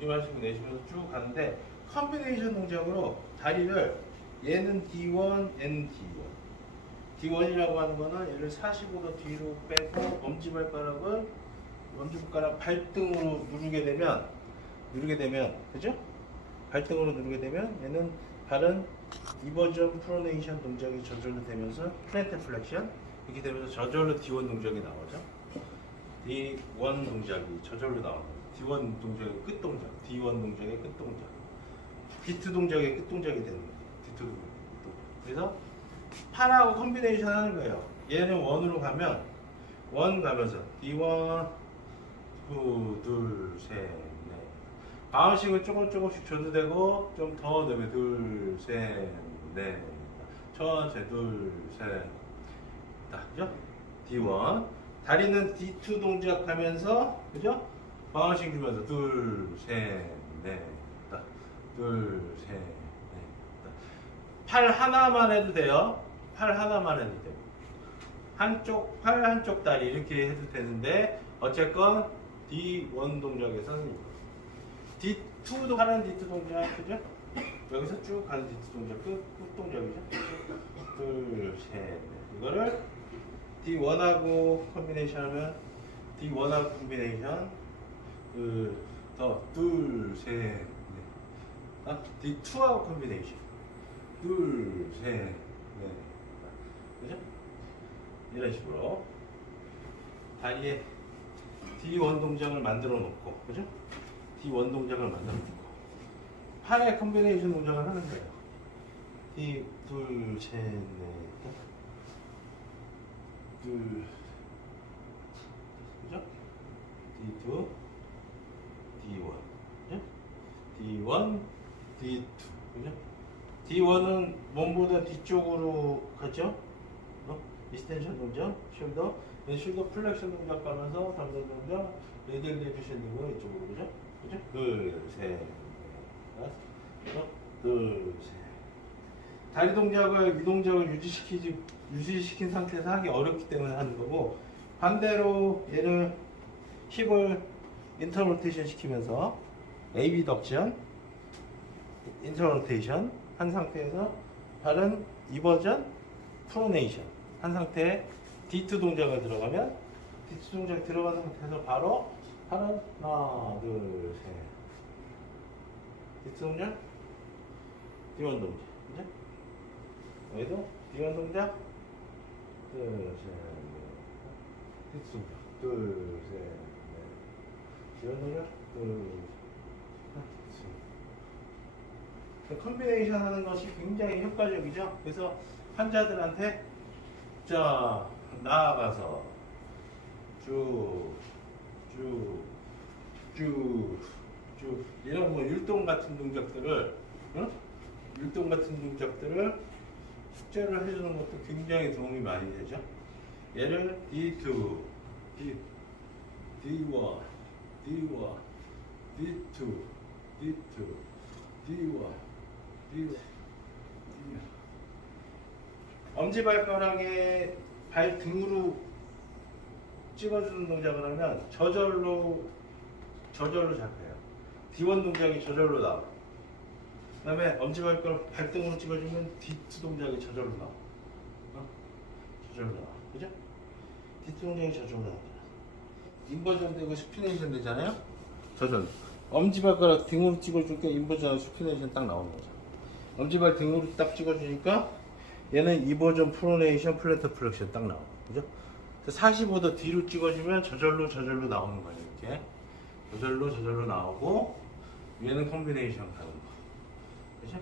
들이마시고 내쉬면서 쭉 가는데 컨비네이션 동작으로 다리를 얘는 D1, 얘는 D1. D1이라고 하는 거는 얘를 45도 뒤로 빼고 엄지발가락을 엄지발가락 발등으로 누르게 되면 누르게 되면 그죠? 발등으로 누르게 되면 얘는 발은 이버전 프로네이션 동작이 저절로 되면서 플랜트 플렉션 이렇게 되면서 저절로 D1 동작이 나오죠. D1 동작이 저절로 나오는 D1 동작의 끝 동작, D1 동작의 끝 동작, D2 동작의 끝 동작이 되는 거예요. D2 동작. 그래서 팔하고 컨비네이션 하는 거예요. 얘는 원으로 가면 원 가면서 D1 후, 둘, 셋, 넷. 바운싱을 조금 조금씩 줘도 되고 좀 더 넣으면 둘, 셋, 넷. 천천히 둘, 셋. 다 그죠? D1 다리는 D2 동작 하면서 그죠? 바운싱 주면서 둘, 셋, 넷. 다. 둘, 셋, 넷. 다. 팔 하나만 해도 돼요. 팔 하나만 해도 되고. 한쪽 팔 한쪽 다리 이렇게 해도 되는데 어쨌건 D1 동작에서는 이거. D2도 하는 D2 동작 그죠? 여기서 쭉 가는 D2 동작 끝, 끝 동작이죠. 둘, 셋, 넷. 이거를 D1하고 컨비네이션 하면 D1하고 컨비네이션 그 더 둘, 셋, 넷. 아, D2하고 컨비네이션 둘, 셋, 넷. 그죠? 이런 식으로 다리에 D1 동작을 만들어 놓고 그죠? D1 동작을 만들어 놓고 팔의 컨비네이션 동작을 하는 거예요. D 둘, 셋, 넷, 다. 둘, 그죠? D2, D1, 그죠? D1, D2, 그죠? D1은 몸보다 뒤쪽으로 가죠? 어? 이스텐션 동작, 숄더, 숄더 플렉션 동작 가면서 담당 동작, 레디얼 데피션 되고 이쪽으로 그죠? 그죠? 둘, 셋, 넷, 다섯, 어? 둘, 셋. 다리 동작을 이 동작을 유지시키지 유지시킨 상태에서 하기 어렵기 때문에 하는 거고 반대로 얘를 힙을 인터로테이션 시키면서 에이비덕션 인터로테이션 한 상태에서 발은 이버전 프로네이션 한 상태에 D2 동작을 들어가면 D2 동작 들어간 상태에서 바로 팔은 하나 둘셋 D2 동작 D1 동작 그죠? 여기도 D1 동작 둘, 셋, 넷. D2 동작 둘, 셋, 넷. D1 동작 둘, 셋. 컨비네이션 하는 것이 굉장히 효과적이죠. 그래서 환자들한테 자 나아가서 쭉, 쭉, 쭉, 쭉 이런 뭐 율동 같은 동작들을 응? 율동 같은 동작들을 숙제를 해주는 것도 굉장히 도움이 많이 되죠. 얘를 D2, D, D1, D1, D2, D2, D1, D1, 엄지발가락에 발 등으로 찍어주는 동작을 하면 저절로 저절로 잡혀요. D1 동작이 저절로 나와. 그 다음에 엄지발가락 발등으로 찍어주면 D2 동작이 저절로 나와. 어? 저절로 나와. 그죠? D2 동작이 저절로 나와. 인버전 되고 스피네이션 되잖아요. 저절. 엄지발가락 등으로 찍어줄게 인버전 스피네이션 딱 나오는 거죠. 엄지발 등으로 딱 찍어주니까 얘는 이버전 프로네이션 플래터 플렉션 딱 나와. 그죠? 45도 뒤로 찍어주면 저절로 저절로 나오는 거예요. 이렇게. 저절로 저절로 나오고 얘는 콤비네이션 가는 거. 그죠?